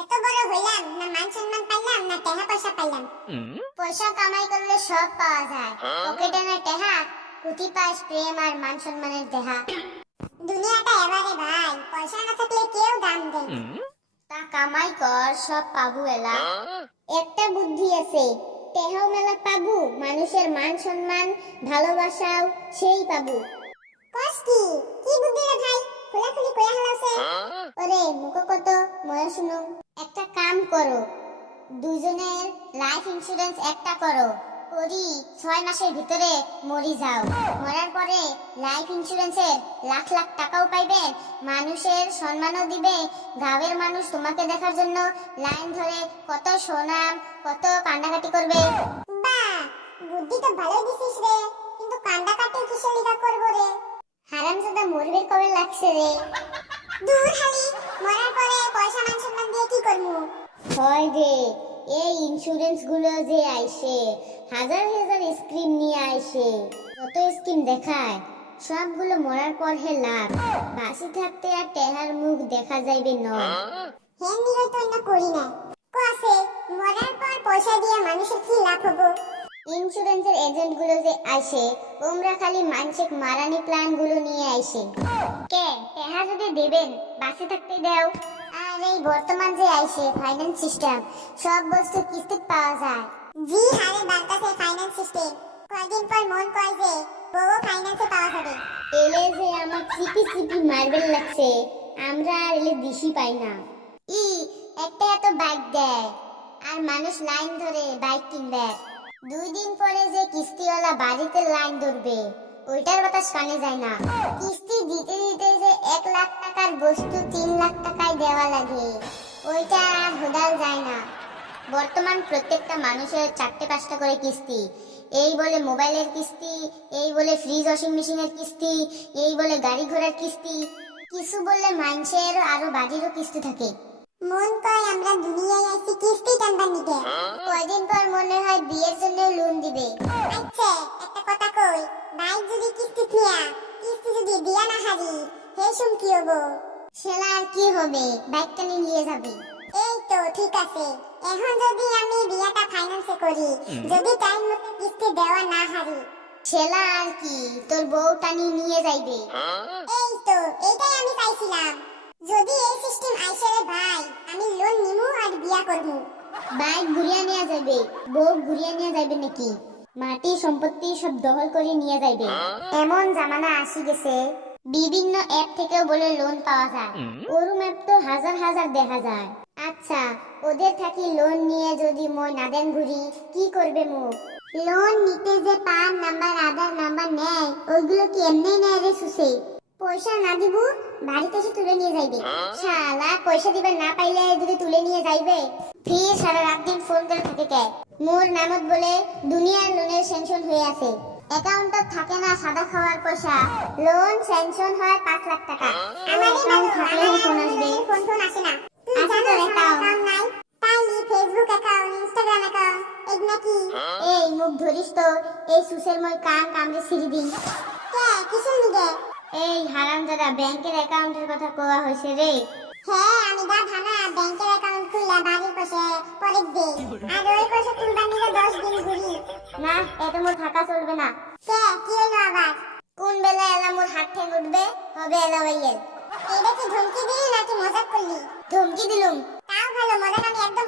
এত বড় হইলাম না, মান সম্মান পাইলাম না টাকা পয়সা পাইলাম। পয়সা কামাই করলে সব পাওয়া যায়, পকেটে না টাকা, কুটি পাস প্রেম আর মান সম্মানের দেহা। দুনিয়াটা এবারে ভাই, পয়সা না থাকলে কেউ দাম দেয় না। তা কামাই কর, সব পাবো এলা। একটা বুদ্ধি আছে, টেহাও মেলা পাবো, মানুষের মান সম্মান ভালোবাসাও সেই পাবো। কষ্টি কি বুদ্ধি রে ভাই, খোলাখুলি কইয়া হালাছে। ওরে মুখো কত ময়া শুনো, একটা কাম করো, দুজনের লাইফ ইন্স্যুরেন্স একটা করো, করি 6 মাসের ভিতরে মরি যাও। মরার পরে লাইফ ইন্স্যুরেন্সের লাখ লাখ টাকাও পাইবেন, মানুষের সম্মানও দিবে। গাঁয়ের মানুষ তোমাকে দেখার জন্য লাইন ধরে কত সুনাম, কত কান্দাকাটি করবে। বাহ, বুদ্ধি তো ভালোই দিছিস রে, কিন্তু কান্দাকাটি কিসের লিগা করব রে? হারামজাদা মরবে কবে লাগছে রে? দূর খালি, মরার পরে পয়সা মান সম্মান দিয়ে কি করবো? হয় রে, এই ইন্স্যুরেন্স গুলো যে আইছে, হাজার হাজার স্কিম নিয়ে আইছে, যত স্কিম দেখায় সবগুলো মরার পর হে লাভ, বাঁচি থাকতে আর টেহার মুখ দেখা যাইবে নয়। হ্যাঁ নিরই তো না করি না, কসে মরার পর পয়সা দিয়ে মানুষের কি লাভ হবো? ইন্স্যুরেন্সের এজেন্ট গুলো যে আইছে, ওমরা খালি মানসিক মারানি প্ল্যান গুলো নিয়ে আইছে। কে টেহা যদি দেবেন বাঁচে থাকতে দাও। আর এই বর্তমান যে আইছে ফাইন্যান্স সিস্টেম, সব বস্তু কিস্তিতে পাওয়া যায়। জি হারে বাড়তাছে ফাইন্যান্স সিস্টেম, কয়দিন পর মন কয় যে বড় ফাইন্যান্সে পাওয়া যাবে। এলে যে আমার চিপি চিপি মার্বেল লাগছে, আমরা আর এলে দিশি পাই না। একটা এত বাইক দেয় আর মানুষ লাইন ধরে বাইক কিনবে, 2 দিন পরে যে কিস্তিওয়ালা বাড়িতে লাইন ধরবে, ওইটার বাতাস কানে যায় না। কিস্তি দিতে দিতে যে 1 লাখ টাকার বস্তু 3 লাখ টাকায় দেওয়া লাগে, ওইটা আর হোদাল যায় না। বর্তমান প্রত্যেকটা মানুষের 4-5টা করে কিস্তি, এই বলে মোবাইলের কিস্তি, এই বলে ফ্রিজ ওয়াশিং মেশিনের কিস্তি, এই বলে গাড়ি ঘোড়ার কিস্তি, কিছু বললে মানুষের আরো বাড়িরও কিস্তি থাকে। মন কয় আমরা দুনিয়ায় আইছি কিস্তি টানবার নিতে, কয়দিন পর মনে হয় বিয়ের জন্য লোন দিবে। আচ্ছা একটা কথা কই, বাইক যদি কিস্তি নিয়া কিস্তি যদি দিয়া না হারি, হেসুম কি হবো? সেলা আর কি হবে, বাইকটা নিয়ে যাবি। এই তো ঠিক আছে, এখন যদি আমি বিয়াটা ফাইন্যান্সে করি, যদি টাইম মতো কিস্তি দেওয়া না হারি, সেলা আর কি তোর বউ টানি নিয়ে যাইবে। এই তো এইটাই আমি চাইছিলাম, যদি এই সিস্টেম আইছে রে ভাই, আমি লোন নিমু আর বিয়া করবো। বাইক ঘুরিয়ে নিয়ে যাবে, বউ ঘুরিয়ে নিয়ে যাবে নাকি? মাটি সম্পত্তি সব দখল করে নিয়ে যাইবে। এমন জামানা আসি গেছে, বিভিন্ন অ্যাপ থেকেও বলে লোন পাওয়া যায়, ওরম অ্যাপ তো হাজার হাজার দেখা যায়। আচ্ছা ওদের থাকি লোন নিয়ে যদি মই নাদেন ঘুরি, কি করবে মুখ? লোন নিতে যে পান নাম্বার আধার নাম্বার নেয়, ওইগুলো কি এমনি নেয় রে সুসে? পয়সা না দিব বাড়িতে এসে তুলে নিয়ে যাইবে। শালা পয়সা দিবার না পাইলে যদি তুলে নিয়ে যাইবে, ফির সারা রাত দিন ফোন করে থাকে কে? মোর নামত বলে দুনিয়ার লোনের স্যাংশন হয়ে আছে, অ্যাকাউন্টে থাকে না সাদা খাওয়ার পয়সা, লোন স্যাংশন হয় 5 লাখ টাকা। আমারই বাড়ি থাকলে ফোন আসবে, ফোন আসে না। আছে তো অ্যাকাউন্ট নাই, তাইলি ফেসবুক অ্যাকাউন্ট, ইনস্টাগ্রাম অ্যাকাউন্ট, এগুলা কি? এই মুখ ধরিস তো, এই সুসের মই কান কামড়ে ছিড়ি দিন। কে কিসের নিগে? এই হারামজাদা ব্যাংকের অ্যাকাউন্টের কথা কোয়া হইছে রে। হ্যাঁ আমি গাধা না, ব্যাংকের অ্যাকাউন্ট খুললা বাড়ির পাশে পরে দে, আর ওই পাশে তুলবার নিলে 10 দিন ঘুরি না, এত মোর থাকা চলবে না। কে কি হলো আবার? কোন বেলা এলা মোর হাত ঠ্যাং উঠবে, হবে এলা ওইয়েল। এটা কি ধমকি দিলি নাকি মজাক করলি? ধমকি দিলুম। তাও ভালো, মজাক আমি একদম